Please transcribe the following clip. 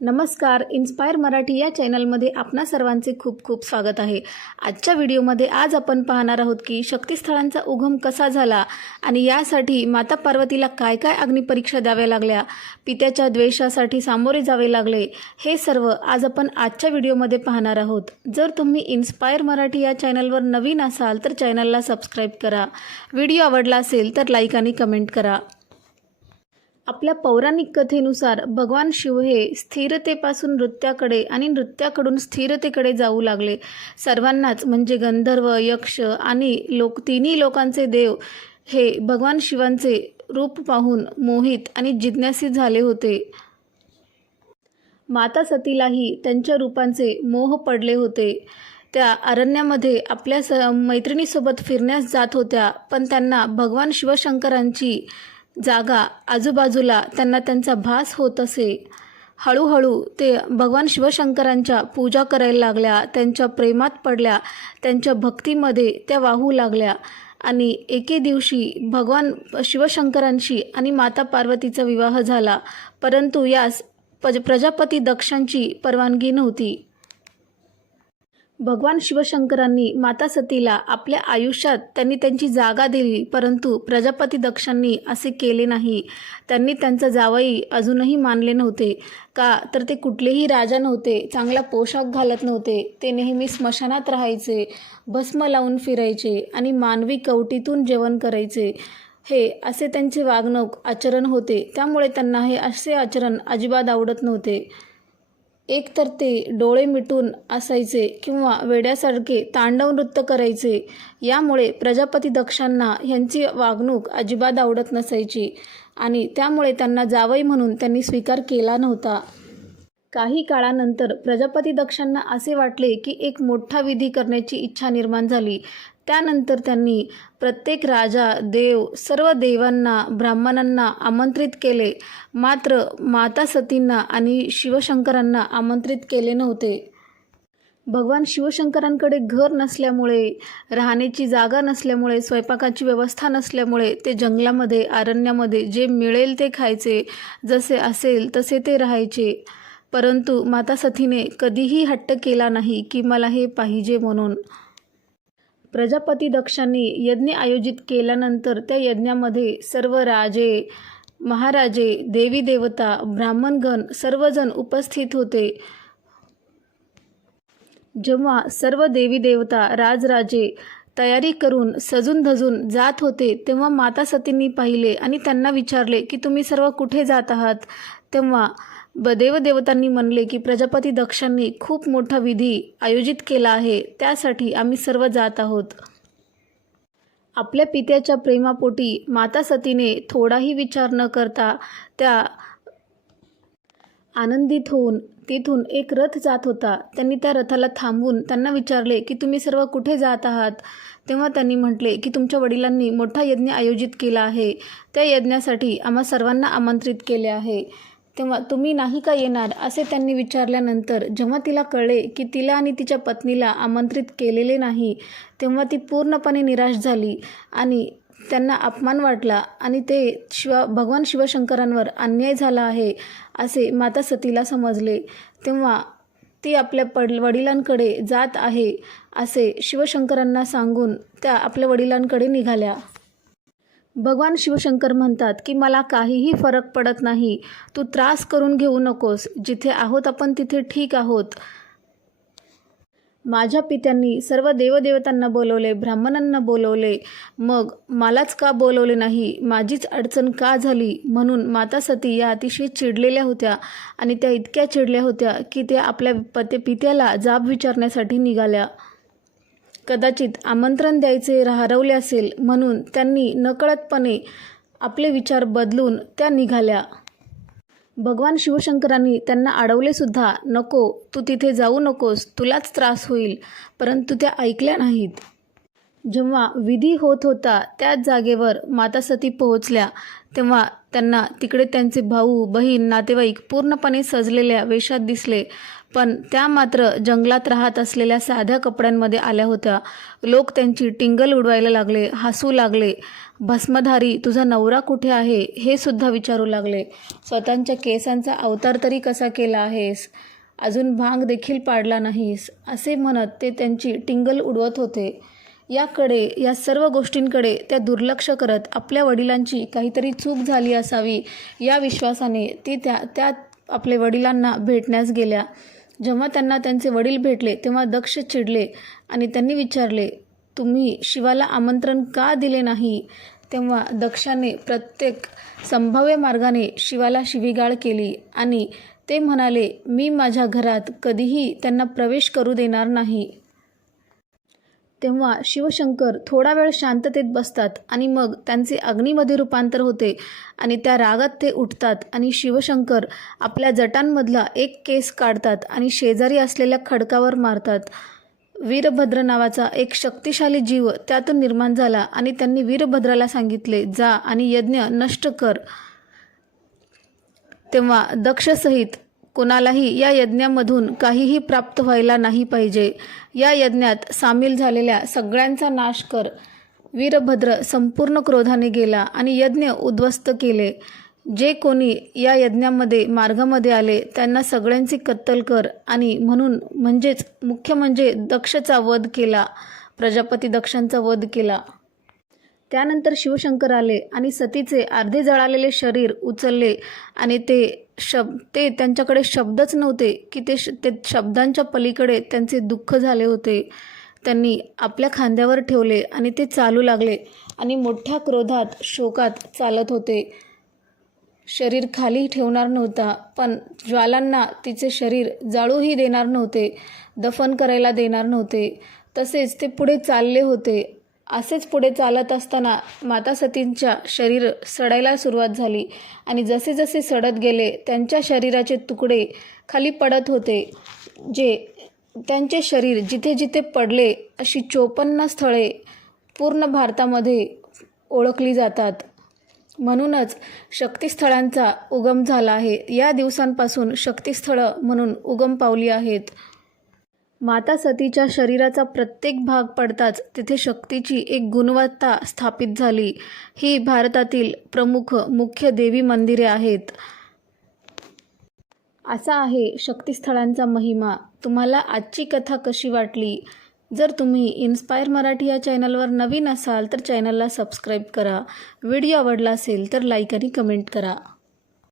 नमस्कार. इन्स्पायर मराठी या चॅनलमध्ये आपणा सर्वांचे खूप खूप स्वागत आहे. आजच्या व्हिडिओमध्ये आज आपण पाहणार आहोत की शक्तिस्थळांचा उगम कसा झाला आणि यासाठी माता पार्वतीला काय काय अग्निपरीक्षा द्याव्या लागल्या, पित्याच्या द्वेषासाठी सामोरे जावे लागले, हे सर्व आज आपण आजच्या व्हिडिओमध्ये पाहणार आहोत. जर तुम्ही इन्स्पायर मराठी या चॅनलवर नवीन असाल तर चॅनलला सबस्क्राईब करा. व्हिडिओ आवडला असेल तर लाईक आणि कमेंट करा. आपल्या पौराणिक कथेनुसार भगवान शिव हे स्थिरतेपासून नृत्याकडे आणि नृत्याकडून स्थिरतेकडे जाऊ लागले. सर्वांनाच म्हणजे गंधर्व, यक्ष आणि तिन्ही लोकांचे देव हे भगवान शिवांचे रूप पाहून मोहित आणि जिज्ञासित झाले होते. माता सतीलाही त्यांच्या रूपांचे मोह पडले होते. त्या अरण्यामध्ये आपल्या मैत्रिणीसोबत फिरण्यास जात होत्या, पण त्यांना भगवान शिवशंकरांची जागा आजूबाजूला त्यांचा भास होत असे. हळूहळू ते भगवान शिवशंकरांच्या पूजा करायला लागल्या, त्यांच्या प्रेमात पडल्या, त्यांच्या भक्तीमध्ये त्या वाहू लागल्या आणि एके दिवशी भगवान शिवशंकरांशी आणि माता पार्वतीचा विवाह झाला. परंतु यास प्रजापती दक्षांची परवानगी नव्हती. भगवान शिवशंकरांनी माता सतीला आपल्या आयुष्यात त्यांची जागा दिली, परंतु प्रजापती दक्षांनी असे केले नाही. त्यांनी त्यांचा जावई अजूनही मानले नव्हते. का तर ते कुठलेही राजा नव्हते, चांगला पोशाख घालत नव्हते. ते नेहमी स्मशानात राहायचे, भस्म लावून फिरायचे आणि मानवी कवटीतून जेवण करायचे. हे असे त्यांचे वागणूक आचरण होते. त्यामुळे त्यांना हे असे आचरण अजिबात आवडत नव्हते. एकतर ते डोळे मिटून असायचे किंवा वेड्यासारखे तांडव नृत्य करायचे. यामुळे प्रजापती दक्षांना ह्यांची वागणूक अजिबात आवडत नसायची आणि त्यामुळे त्यांना जावई म्हणून त्यांनी स्वीकार केला नव्हता. काही काळानंतर प्रजापती दक्षांना असे वाटले की एक मोठा विधी करण्याची इच्छा निर्माण झाली. त्यानंतर त्यांनी प्रत्येक राजा, देव, सर्व देवांना, ब्राह्मणांना आमंत्रित केले. मात्र माता सतींना आणि शिवशंकरांना आमंत्रित केले नव्हते. भगवान शिवशंकरांकडे घर नसल्यामुळे, राहण्याची जागा नसल्यामुळे, स्वयंपाकाची व्यवस्था नसल्यामुळे ते जंगलामध्ये, अरण्यामध्ये जे मिळेल ते खायचे, जसे असेल तसे ते राहायचे. परंतु माता सतीने कधीही हट्ट केला नाही की मला हे पाहिजे म्हणून. प्रजापती दक्षांनी यज्ञ आयोजित केल्यानंतर त्या यज्ञामध्ये सर्व राजे, महाराजे, देवी देवता, ब्राह्मणगण सर्वजण उपस्थित होते. जेव्हा सर्व देवी देवता, राजराजे तयारी करून सजून धजून जात होते, तेव्हा माता सतींनी पाहिले आणि त्यांना विचारले की तुम्ही सर्व कुठे जात आहात. तेव्हा देवदेवतांनी म्हणले की प्रजापती दक्षांनी खूप मोठा विधी आयोजित केला आहे, त्यासाठी आम्ही सर्व जात आहोत. आपल्या पित्याच्या प्रेमापोटी माता सतीने थोडाही विचार न करता त्या आनंदित होऊन तिथून एक रथ जात होता. त्यांनी त्या रथाला थांबवून त्यांना विचारले की तुम्ही सर्व कुठे जात आहात. तेव्हा त्यांनी म्हटले की तुमच्या वडिलांनी मोठा यज्ञ आयोजित केला आहे, त्या यज्ञासाठी आम्हा सर्वांना आमंत्रित केले आहे. तेव्हा तुम्ही नाही का येणार, असे त्यांनी विचारल्यानंतर जेव्हा तिला कळले की तिला आणि तिच्या पत्नीला आमंत्रित केलेले नाही, तेव्हा ती पूर्णपणे निराश झाली आणि त्यांना अपमान वाटला आणि ते भगवान शिवशंकरांवर अन्याय झाला आहे असे माता सतीला समजले. तेव्हा ती आपल्या वडिलांकडे जात आहे असे शिवशंकरांना सांगून त्या आपल्या वडिलांकडे निघाल्या. भगवान शिवशंकर म्हणतात की मला काहीही फरक पडत नाही, तू त्रास करून घेऊ नकोस, जिथे आहोत आपण तिथे ठीक आहोत. माझ्या पित्यांनी सर्व देवदेवतांना बोलवले, ब्राह्मणांना बोलवले, मग मलाच का बोलवले नाही, माझीच अडचण का झाली. म्हणून माता सती या अतिशय चिडलेल्या होत्या आणि त्या इतक्या चिडल्या होत्या की त्या आपल्या पित्याला जाब विचारण्यासाठी निघाल्या. कदाचित आमंत्रण द्यायचे हरवले असेल म्हणून त्यांनी नकळतपणे आपले विचार बदलून त्या निघाल्या. भगवान शिवशंकरांनी त्यांना अडवले सुद्धा, नको, तू तिथे जाऊ नकोस, तुलाच त्रास होईल. परंतु त्या ऐकल्या नाहीत. जेव्हा विधी होत होता त्याच जागेवर माता सती पोहोचल्या तेव्हा त्यांना तिकडे त्यांचे भाऊ बहीण नातेवाईक पूर्णपणे सजलेल्या वेशात दिसले, पण त्या मात्र जंगलात राहत असलेल्या साध्या कपड्यांमध्ये आल्या होत्या. लोक त्यांची टिंगल उडवायला लागले, हसू लागले. भस्मधारी तुझा नवरा कुठे आहे हे सुद्धा विचारू लागले. स्वतःच्या केसांचा अवतार तरी कसा केला आहेस, अजून भांग देखील पाडला नाहीस, असे म्हणत ते त्यांची टिंगल उडवत होते. या सर्व गोष्टींकडे त्या दुर्लक्ष करत आपल्या वडिलांची काहीतरी चूक झाली असावी या विश्वासाने ती त्या आपल्या वडिलांना भेटण्यास गेल्या. जेव्हा त्यांना त्यांचे वडील भेटले तेव्हा दक्ष चिडले आणि त्यांनी विचारले, तुम्ही शिवाला आमंत्रण का दिले नाही? तेव्हा दक्षाने प्रत्येक संभाव्य मार्गाने शिवाला शिवीगाळ केली आणि ते म्हणाले, मी माझ्या घरात कधीही त्यांना प्रवेश करू देणार नाही. तेव्हा शिवशंकर थोडा वेळ शांततेत बसतात आणि मग त्यांचे अग्नीमध्ये रूपांतर होते आणि त्या रागात ते उठतात आणि शिवशंकर आपल्या जटांमधला एक केस काढतात आणि शेजारी असलेल्या खडकावर मारतात. वीरभद्र नावाचा एक शक्तिशाली जीव त्यातून निर्माण झाला आणि त्यांनी वीरभद्राला सांगितले, जा आणि यज्ञ नष्ट कर. तेव्हा दक्षसहित कोणालाही या यज्ञामधून काहीही प्राप्त व्हायला नाही पाहिजे. या यज्ञात सामील झालेल्या सगळ्यांचा नाश कर. वीरभद्र संपूर्ण क्रोधाने गेला आणि यज्ञ उद्ध्वस्त केले. जे कोणी या यज्ञामध्ये मार्गामध्ये आले त्यांना सगळ्यांची कत्तल कर आणि मुख्य म्हणजे दक्षचा वध केला, प्रजापती दक्षांचा वध केला. त्यानंतर शिवशंकर आले आणि सतीचे अर्धे जळालेले शरीर उचलले आणि ते त्यांच्याकडे शब्दच नव्हते की ते शब्दांच्या पलीकडे त्यांचे दुःख झाले होते. त्यांनी आपल्या खांद्यावर ठेवले आणि ते चालू लागले आणि मोठ्या क्रोधात शोकात चालत होते. शरीर खाली ठेवणार नव्हता, पण ज्वालांना तिचे शरीर जाळूही देणार नव्हते, दफन करायला देणार नव्हते. तसेच ते पुढे चालले होते. असेच पुढे चालत असताना माता सतींच्या शरीर सडायला सुरुवात झाली आणि जसे जसे सडत गेले त्यांच्या शरीराचे तुकडे खाली पडत होते. त्यांचे शरीर जिथे जिथे पडले अशी 54 स्थळे पूर्ण भारतामध्ये ओळखली जातात. म्हणूनच शक्तिस्थळांचा उगम झाला आहे. या दिवसांपासून शक्तिस्थळं म्हणून उगम पावली आहेत. माता सतीच्या शरीराचा प्रत्येक भाग पडताच तिथे शक्तीची एक गुणवत्ता स्थापित झाली. ही भारतातील प्रमुख मुख्य देवी मंदिरे आहेत. असा आहे शक्तिस्थळांचा महिमा. तुम्हाला आजची कथा कशी वाटली? जर तुम्ही इन्स्पायर मराठी या चॅनलवर नवीन असाल तर चॅनलला सबस्क्राईब करा. व्हिडिओ आवडला असेल तर लाईक आणि कमेंट करा.